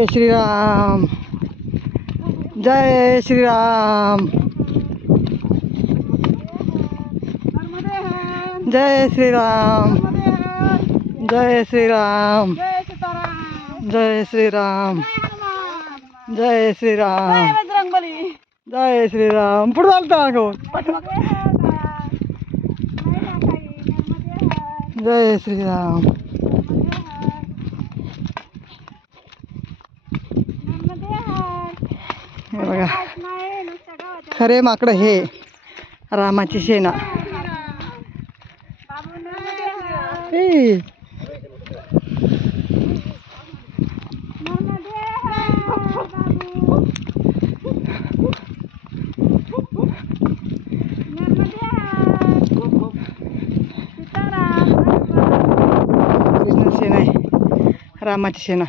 जय श्रीराम, जय श्रीराम, जय श्रीराम, जय श्रीराम, जय श्रीराम, जय श्रीराम, जय श्रीराम. पुढे चालता गो. जय श्रीराम. हे बघा खरे माकडं, हे रामाची सेना. कृष्ण सेना आहे, रामाची सेना.